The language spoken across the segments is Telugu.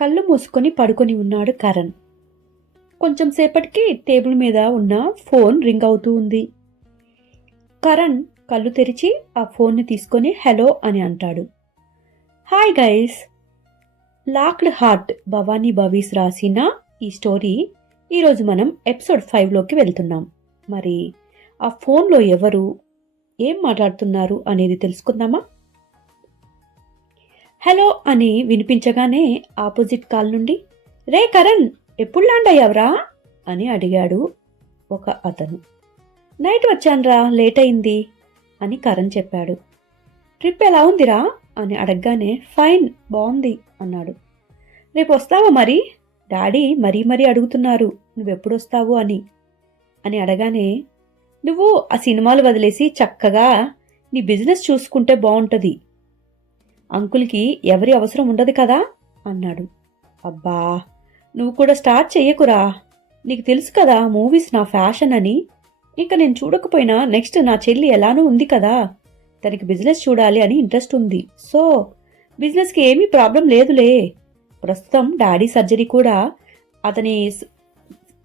కళ్ళు మూసుకొని పడుకొని ఉన్నాడు కరణ్. కొంచెం సేపటికి టేబుల్ మీద ఉన్న ఫోన్ రింగ్ అవుతూ ఉంది. కరణ్ కళ్ళు తెరిచి ఆ ఫోన్ని తీసుకొని హలో అని అంటాడు. Hi guys. Locked heart Bhavani Bhavis రాసిన ఈ స్టోరీ ఈరోజు మనం ఎపిసోడ్ ఫైవ్లోకి వెళ్తున్నాం. మరి ఆ ఫోన్లో ఎవరు? ఏం మాట్లాడుతున్నారు అనేది తెలుసుకుందామా? హలో అని వినిపించగానే ఆపోజిట్ కాల్ నుండి రే కరణ్ ఎప్పుడు ల్యాండ్ అయ్యావురా? అని అడిగాడు ఒక అతను. నైట్ వచ్చానురా లేట్ అయింది అని కరణ్ చెప్పాడు. ట్రిప్ ఎలా ఉందిరా? అని అడగగానే ఫైన్ బాగుంది అన్నాడు. రేపు వస్తావా మరి? డాడీ మరీ మరీ అడుగుతున్నారు నువ్వెప్పుడొస్తావు అని అని అడగానే నువ్వు ఆ సినిమాలు వదిలేసి చక్కగా నీ బిజినెస్ చూసుకుంటే బాగుంటుంది అంకుల్కి ఎవరి అవసరం ఉండదు కదా? అన్నాడు. అబ్బా నువ్వు కూడా స్టార్ట్ చెయ్యకురా. నీకు తెలుసు కదా మూవీస్ నా ఫ్యాషన్ అని. ఇంకా నేను చూడకపోయినా నెక్స్ట్ నా చెల్లి ఎలానూ ఉంది కదా. తనకి బిజినెస్ చూడాలి అని ఇంట్రెస్ట్ ఉంది. సో బిజినెస్కి ఏమీ ప్రాబ్లం లేదులే. ప్రస్తుతం డాడీ సర్జరీ కూడా అతని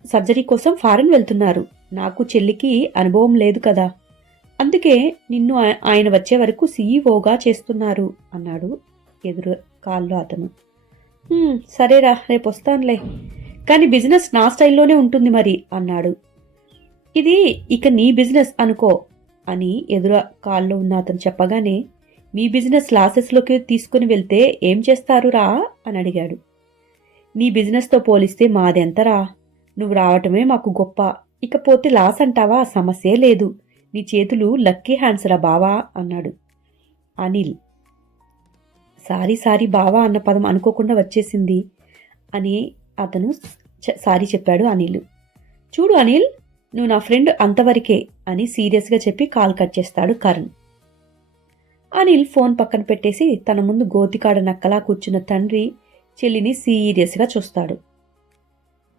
సర్జరీ కోసం ఫారెన్ వెళ్తున్నారు. నాకు చెల్లికి అనుభవం లేదు కదా. అందుకే నిన్ను ఆయన వచ్చే వరకు సీఈఓగా చేస్తున్నారు అన్నాడు ఎదురు కాల్లో అతను. సరేరా రేపు వస్తానులే. కానీ బిజినెస్ నా స్టైల్లోనే ఉంటుంది మరి అన్నాడు. ఇది ఇక నీ బిజినెస్ అనుకో అని ఎదురు కాల్లో ఉన్న అతను చెప్పగానే మీ బిజినెస్ లాసెస్లోకి తీసుకుని వెళ్తే ఏం చేస్తారు రా అని అడిగాడు. నీ బిజినెస్తో పోలిస్తే మాదెంతరా? నువ్వు రావటమే మాకు గొప్ప. ఇకపోతే లాస్ అంటావా? సమస్యే లేదు. నీ చేతులు లక్కీ హ్యాండ్స్ రా బావా అన్నాడు. అనిల్ సారీ సారీ బావా అన్న పదం అనుకోకుండా వచ్చేసింది అని అతను సారీ చెప్పాడు అనిల్. చూడు అనిల్ నువ్వు నా ఫ్రెండ్ అంతవరకే అని సీరియస్గా చెప్పి కాల్ కట్ చేస్తాడు కరణ్. అనిల్ ఫోన్ పక్కన పెట్టేసి తన ముందు గోతికాడ నక్కలా కూర్చున్న తండ్రి చెల్లిని సీరియస్గా చూస్తాడు.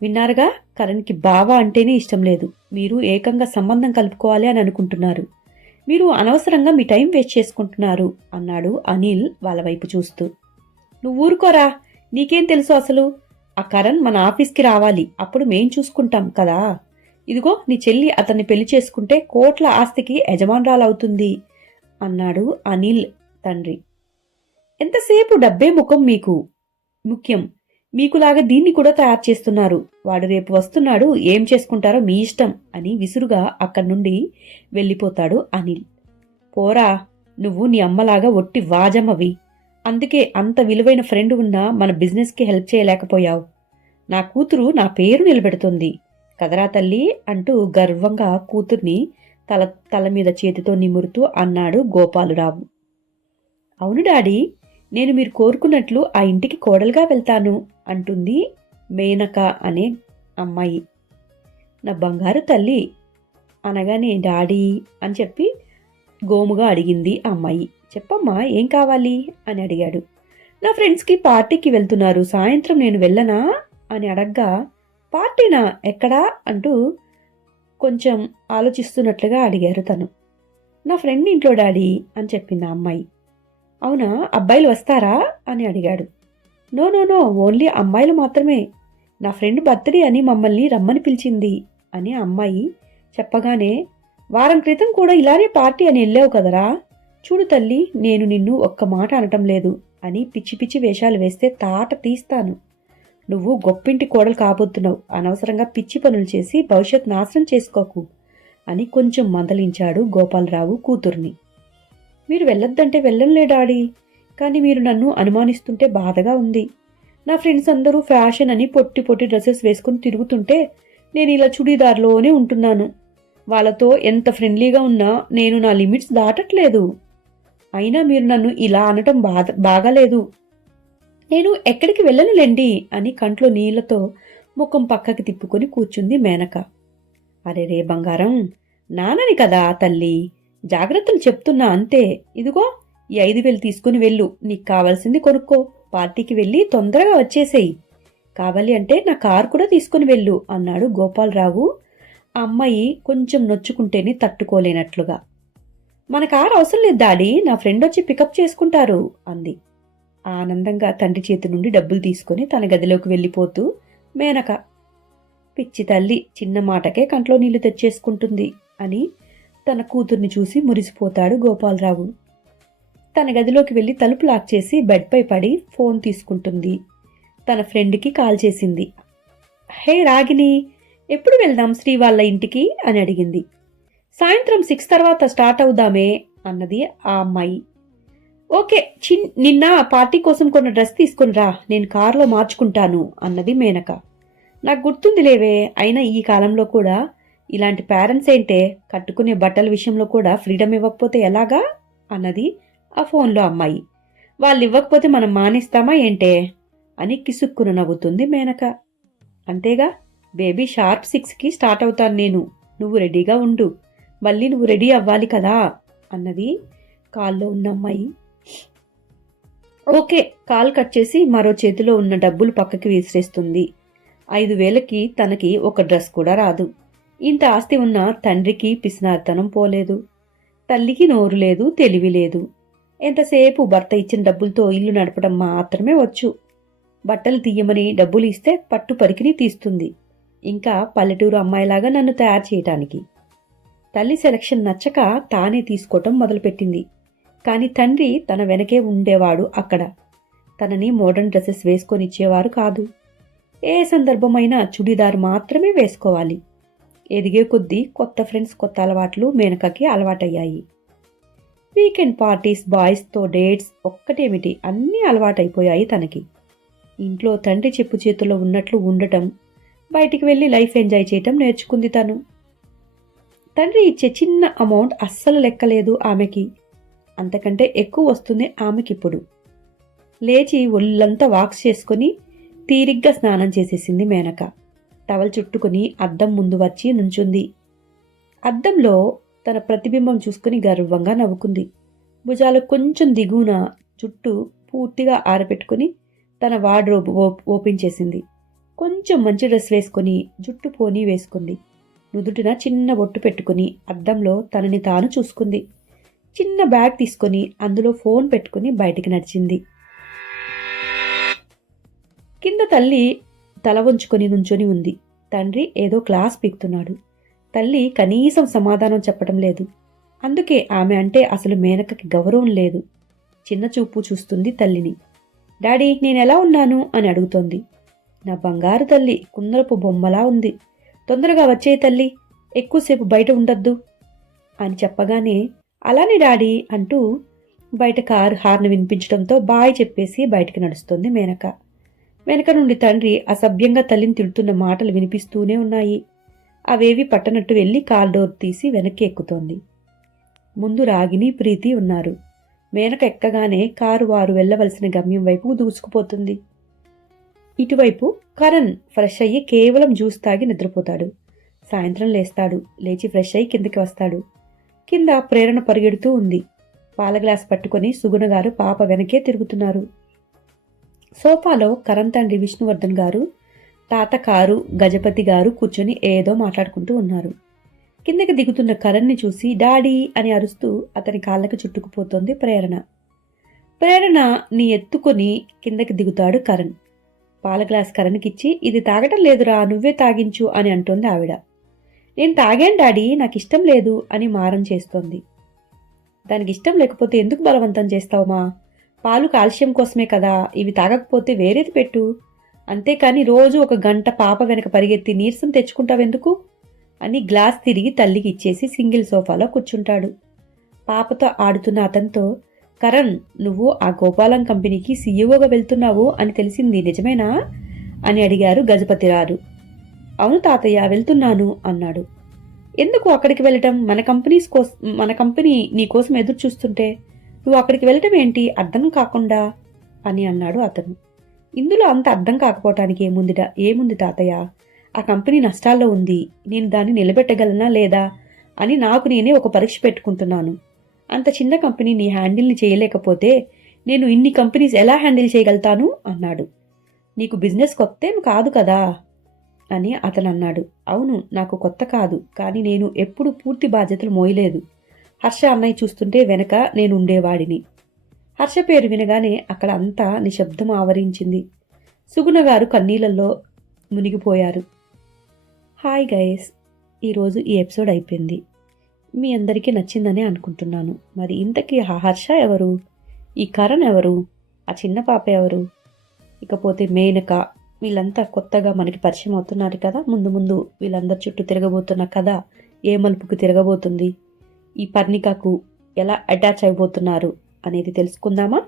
విన్నారుగా? కరణ్కి బావ అంటేనే ఇష్టం లేదు. మీరు ఏకంగా సంబంధం కలుపుకోవాలి అని అనుకుంటున్నారు. మీరు అనవసరంగా మీ టైం వేస్ట్ చేసుకుంటున్నారు అన్నాడు అనిల్ వాళ్ళ వైపు చూస్తూ. నువ్వు ఊరుకోరా? నీకేం తెలుసు అసలు? ఆ కరణ్ మన ఆఫీస్కి రావాలి. అప్పుడు మేం చూసుకుంటాం కదా? ఇదిగో నీ చెల్లి అతన్ని పెళ్ళి చేసుకుంటే కోట్ల ఆస్తికి యజమానురాలవుతుంది అన్నాడు అనిల్ తండ్రి. ఎంతసేపు డబ్బే ముఖం మీకు? ముఖ్యం మీకులాగా దీన్ని కూడా తయారు చేస్తున్నారు. వాడు రేపు వస్తున్నాడు ఏం చేసుకుంటారో మీ ఇష్టం అని విసురుగా అక్కడి నుండి వెళ్ళిపోతాడు అనిల్. పోరా నువ్వు నీ అమ్మలాగా ఒట్టి వాజమ్మవి. అందుకే అంత విలువైన ఫ్రెండ్ ఉన్నా మన బిజినెస్కి హెల్ప్ చేయలేకపోయావు. నా కూతురు నా పేరు నిలబెడుతుంది. కదరా తల్లి అంటూ గర్వంగా కూతుర్ని తల తల మీద చేతితో నిమురుతూ అన్నాడు గోపాలురావు. అవును డాడీ నేను మీరు కోరుకున్నట్లు ఆ ఇంటికి కోడలుగా వెళ్తాను. అంటుంది మేనక అనే అమ్మాయి. నా బంగారు తల్లి అనగానే డాడీ అని చెప్పి గోముగా అడిగింది ఆ అమ్మాయి. చెప్పమ్మా ఏం కావాలి? అని అడిగాడు. నా ఫ్రెండ్స్కి పార్టీకి వెళ్తున్నారు. సాయంత్రం నేను వెళ్ళనా? అని అడగ్గా పార్టీనా? ఎక్కడా? అంటూ కొంచెం ఆలోచిస్తున్నట్లుగా అడిగారు తను. నా ఫ్రెండ్ ఇంట్లో డాడీ అని చెప్పింది ఆ అమ్మాయి. అవునా? అబ్బాయిలు వస్తారా? అని అడిగాడు. నో నో నో ఓన్లీ అమ్మాయిలు మాత్రమే. నా ఫ్రెండ్ బర్త్డే అని మమ్మల్ని రమ్మని పిలిచింది అని అమ్మాయి చెప్పగానే వారం క్రితం కూడా ఇలానే పార్టీ అని వెళ్ళావు కదరా. చూడు తల్లి నేను నిన్ను ఒక్క మాట అనటం లేదు అని పిచ్చి పిచ్చి వేషాలు వేస్తే తాట తీస్తాను. నువ్వు గొప్పింటి కోడలు కాబోతున్నావు. అనవసరంగా పిచ్చి పనులు చేసి భవిష్యత్ నాశనం చేసుకోకు అని కొంచెం మందలించాడు గోపాలరావు కూతుర్ని. మీరు వెళ్ళొద్దంటే వెళ్ళంలే డాడీ. కానీ మీరు నన్ను అనుమానిస్తుంటే బాధగా ఉంది. నా ఫ్రెండ్స్ అందరూ ఫ్యాషన్ అని పొట్టి పొట్టి డ్రెస్సెస్ వేసుకుని తిరుగుతుంటే నేను ఇలా చుడీదార్లోనే ఉంటున్నాను. వాళ్ళతో ఎంత ఫ్రెండ్లీగా ఉన్నా నేను నా లిమిట్స్ దాటట్లేదు. అయినా మీరు నన్ను ఇలా అనటం బాధ బాగాలేదు. నేను ఎక్కడికి వెళ్ళనులేండి అని కంట్లో నీళ్ళతో ముఖం పక్కకి తిప్పుకొని కూర్చుంది మేనక. అరే రే బంగారం నానని కదా తల్లి జాగ్రత్తలు చెప్తున్నా అంతే. ఇదిగో ఈ ఐదు వేలు తీసుకుని వెళ్ళు. నీకు కావాల్సింది కొనుక్కో. పార్టీకి వెళ్ళి తొందరగా వచ్చేసేయి. కావాలి అంటే నా కారు కూడా తీసుకుని వెళ్ళు అన్నాడు గోపాలరావు. ఆ అమ్మాయి కొంచెం నొచ్చుకుంటేనే తట్టుకోలేనట్లుగా. మన కారు అవసరం లేదు డాడీ నా ఫ్రెండ్ వచ్చి పికప్ చేసుకుంటారు అంది. ఆనందంగా తండ్రి చేతి నుండి డబ్బులు తీసుకొని తన గదిలోకి వెళ్ళిపోతూ మేనక పిచ్చి తల్లి చిన్న మాటకే కంట్లో నీళ్ళు తెచ్చేసుకుంటుంది అని తన కూతుర్ని చూసి మురిసిపోతాడు గోపాలరావు. తన గదిలోకి వెళ్ళి తలుపు లాక్ చేసి బెడ్పై పడి ఫోన్ తీసుకుంటుంది. తన ఫ్రెండ్కి కాల్ చేసింది. హే రాగిని ఎప్పుడు వెళ్దాం శ్రీ వాళ్ళ ఇంటికి? అని అడిగింది. సాయంత్రం సిక్స్ తర్వాత స్టార్ట్ అవుదామే అన్నది ఆ అమ్మాయి. ఓకే చిన్ నిన్న పార్టీ కోసం కొన్న డ్రెస్ తీసుకుని రా నేను కారులో మార్చుకుంటాను అన్నది మేనక. నాకు గుర్తుంది లేవే అయినా ఈ కాలంలో కూడా ఇలాంటి పేరెంట్స్ ఏంటే కట్టుకునే బట్టల విషయంలో కూడా ఫ్రీడమ్ ఇవ్వకపోతే ఎలాగా? అన్నది ఆ ఫోన్లో అమ్మాయి. వాళ్ళు ఇవ్వకపోతే మనం మానేస్తామా ఏంటే? అని కిసుక్కున నవ్వుతుంది మేనక. అంతేగా బేబీ షార్ప్ సిక్స్కి స్టార్ట్ అవుతాను నేను. నువ్వు రెడీగా ఉండు. మళ్ళీ నువ్వు రెడీ అవ్వాలి కదా? అన్నది కాల్లో ఉన్న అమ్మాయి. ఓకే కాల్ కట్ చేసి మరో చేతిలో ఉన్న డబ్బులు పక్కకి విసిరేస్తుంది. ఐదు వేలకి తనకి ఒక డ్రెస్ కూడా రాదు. ఇంత ఆస్తి ఉన్న తండ్రికి పిసినార్తనం పోలేదు. తల్లికి నోరు లేదు తెలివి లేదు. ఎంతసేపు భర్త ఇచ్చిన డబ్బులతో ఇల్లు నడపడం మాత్రమే వచ్చు. బట్టలు తీయమని డబ్బులు ఇస్తే పట్టు పరికిని తీస్తుంది. ఇంకా పల్లెటూరు అమ్మాయిలాగా నన్ను తయారు చేయటానికి. తల్లి సెలక్షన్ నచ్చక తానే తీసుకోవటం మొదలుపెట్టింది. కానీ తండ్రి తన వెనకే ఉండేవాడు అక్కడ. తనని మోడర్న్ డ్రెస్సెస్ వేసుకొని ఇచ్చేవారు కాదు. ఏ సందర్భమైనా చుడీదార్ మాత్రమే వేసుకోవాలి. ఎదిగే కొద్దీ కొత్త ఫ్రెండ్స్ కొత్త అలవాట్లు మేనకకి అలవాటయ్యాయి. వీకెండ్ పార్టీస్ బాయ్స్తో డేట్స్ ఒక్కటేమిటి? అన్నీ అలవాటైపోయాయి తనకి. ఇంట్లో తండ్రి చెప్పు చేతుల్లో ఉన్నట్లు ఉండటం బయటికి వెళ్ళి లైఫ్ ఎంజాయ్ చేయటం నేర్చుకుంది తను. తండ్రి ఇచ్చే చిన్న అమౌంట్ అస్సలు లెక్కలేదు ఆమెకి. అంతకంటే ఎక్కువ వస్తుంది ఆమెకిప్పుడు. లేచి ఒళ్ళంతా వాక్స్ చేసుకుని తీరిగ్గా స్నానం చేసేసింది మేనక. టవల్ చుట్టుకుని అద్దం ముందు వచ్చి నుంచుంది. అద్దంలో తన ప్రతిబింబం చూసుకుని గర్వంగా నవ్వుకుంది. భుజాలు కొంచెం దిగువన జుట్టు పూర్తిగా ఆరబెట్టుకుని తన వార్డ్రోబ్ ఓపెన్ చేసింది. కొంచెం మంచి డ్రెస్ వేసుకుని జుట్టు పోనీ వేసుకుంది. నుదుటిన చిన్న బొట్టు పెట్టుకుని అద్దంలో తనని తాను చూసుకుంది. చిన్న బ్యాగ్ తీసుకొని అందులో ఫోన్ పెట్టుకుని బయటికి నడిచింది. కింద తల్లి తల వంచుకొని నుంచొని ఉంది. తండ్రి ఏదో క్లాస్ పీకుతున్నాడు. తల్లి కనీసం సమాధానం చెప్పడం లేదు. అందుకే ఆమె అంటే అసలు మేనకకి గౌరవం లేదు. చిన్న చూపు చూస్తుంది తల్లిని. డాడీ నేనెలా ఉన్నాను? అని అడుగుతోంది. నా బంగారు తల్లి కుందరపు బొమ్మలా ఉంది. తొందరగా వచ్చే తల్లి ఎక్కువసేపు బయట ఉండద్దు. అని చెప్పగానే అలానే డాడీ అంటూ బయట కారు హార్న్ వినిపించడంతో బాయ్ చెప్పేసి బయటికి నడుస్తుంది మేనక వెనక నుండి తండ్రి అసభ్యంగా తల్లిని తిడుతున్న మాటలు వినిపిస్తూనే ఉన్నాయి. అవేవి పట్టనట్టు వెళ్ళి కార్ డోర్ తీసి వెనక్కి ఎక్కుతోంది. ముందు రాగిని ప్రీతి ఉన్నారు. మేనక ఎక్కగానే కారు వారు వెళ్ళవలసిన గమ్యం వైపు దూసుకుపోతుంది. ఇటువైపు కరణ్ ఫ్రెష్ అయ్యి కేవలం జ్యూస్ తాగి నిద్రపోతాడు. సాయంత్రం లేస్తాడు. లేచి ఫ్రెష్ అయ్యి కిందకి వస్తాడు. కింద ప్రేరణ పరిగెడుతూ ఉంది. పాల గ్లాస్ పట్టుకొని సుగుణ గారు పాప వెనకే తిరుగుతున్నారు. సోఫాలో కరణ్ తండ్రి విష్ణువర్ధన్ గారు తాత కారు గజపతి గారు కూర్చొని ఏదో మాట్లాడుకుంటూ ఉన్నారు. కిందకి దిగుతున్న కరణ్ని చూసి డాడీ అని అరుస్తూ అతని కాళ్ళకి చుట్టుకుపోతోంది ప్రేరణ. ప్రేరణ నీ ఎత్తుకొని కిందకి దిగుతాడు కరణ్. పాల గ్లాస్ కరణ్కిచ్చి ఇది తాగటం లేదురా నువ్వే తాగించు అని అంటోంది ఆవిడ. నేను తాగాను డాడీ నాకు ఇష్టం లేదు అని మారం చేస్తోంది. దానికి ఇష్టం లేకపోతే ఎందుకు బలవంతం చేస్తావు మా? పాలు కాల్షియం కోసమే కదా ఇవి తాగకపోతే వేరేది పెట్టు అంతేకాని రోజు ఒక గంట పాప వెనక పరిగెత్తి నీరసం తెచ్చుకుంటావెందుకు? అని గ్లాస్ తిరిగి తల్లికి ఇచ్చేసి సింగిల్ సోఫాలో కూర్చుంటాడు. పాపతో ఆడుతున్న అతనితో కరణ్ నువ్వు ఆ గోపాలం కంపెనీకి సీఈఓగా వెళ్తున్నావు అని తెలిసింది నిజమేనా? అని అడిగారు గజపతిరారు అవును తాతయ్య వెళ్తున్నాను అన్నాడు. ఎందుకు అక్కడికి వెళ్ళటం? మన కంపెనీస్ కోసం మన కంపెనీ నీకోసం ఎదురు చూస్తుంటే నువ్వు అక్కడికి వెళ్ళటం ఏంటి? అర్థం కాకుండా అని అన్నాడు అతను. ఇందులో అంత అర్థం కాకపోవటానికి ఏముందిట? ఏముంది తాతయ్య? ఆ కంపెనీ నష్టాల్లో ఉంది. నేను దాన్ని నిలబెట్టగలనా లేదా? అని నాకు నేనే ఒక పరీక్ష పెట్టుకుంటున్నాను. అంత చిన్న కంపెనీని హ్యాండిల్ని చేయలేకపోతే నేను ఇన్ని కంపెనీస్ ఎలా హ్యాండిల్ చేయగలుగుతాను? అన్నాడు. నీకు బిజినెస్ కొత్తేం కాదు కదా? అని అతను అన్నాడు. అవును నాకు కొత్త కాదు. కానీ నేను ఎప్పుడు పూర్తి బాధ్యతలు మోయలేదు. హర్ష అన్నయ్య చూస్తుంటే వెనక నేను ఉండేవాడిని. హర్ష పేరు వినగానే అక్కడ అంతా నిశ్శబ్దం ఆవరించింది. సుగుణ గారు కన్నీళ్ళల్లో మునిగిపోయారు. హాయ్ గైస్ ఈరోజు ఈ ఎపిసోడ్ అయిపోయింది. మీ అందరికీ నచ్చిందని అనుకుంటున్నాను. మరి ఇంతకీ ఆ హర్ష ఎవరు? ఈ కరణ్ ఎవరు? ఆ చిన్న పాప ఎవరు? ఇకపోతే మేనక వీళ్ళంతా కొత్తగా మనకి పరిచయం అవుతున్నారు కదా ముందు ముందు వీళ్ళందరి చుట్టూ తిరగబోతున్న కథ ఏ మలుపుకు తిరగబోతుంది? ఈ పర్ణికకు ఎలా అటాచ్ అయిపోతున్నారు? అనేది తెలుసుకుందామా?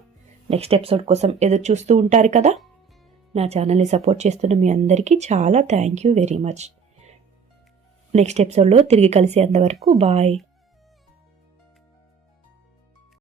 నెక్స్ట్ ఎపిసోడ్ కోసం ఎదురు చూస్తూ ఉంటారు కదా? నా ఛానల్ని సపోర్ట్ చేస్తున్న మీ అందరికీ చాలా thank you very much. Next ఎపిసోడ్లో తిరిగి కలిసే అంతవరకు బాయ్.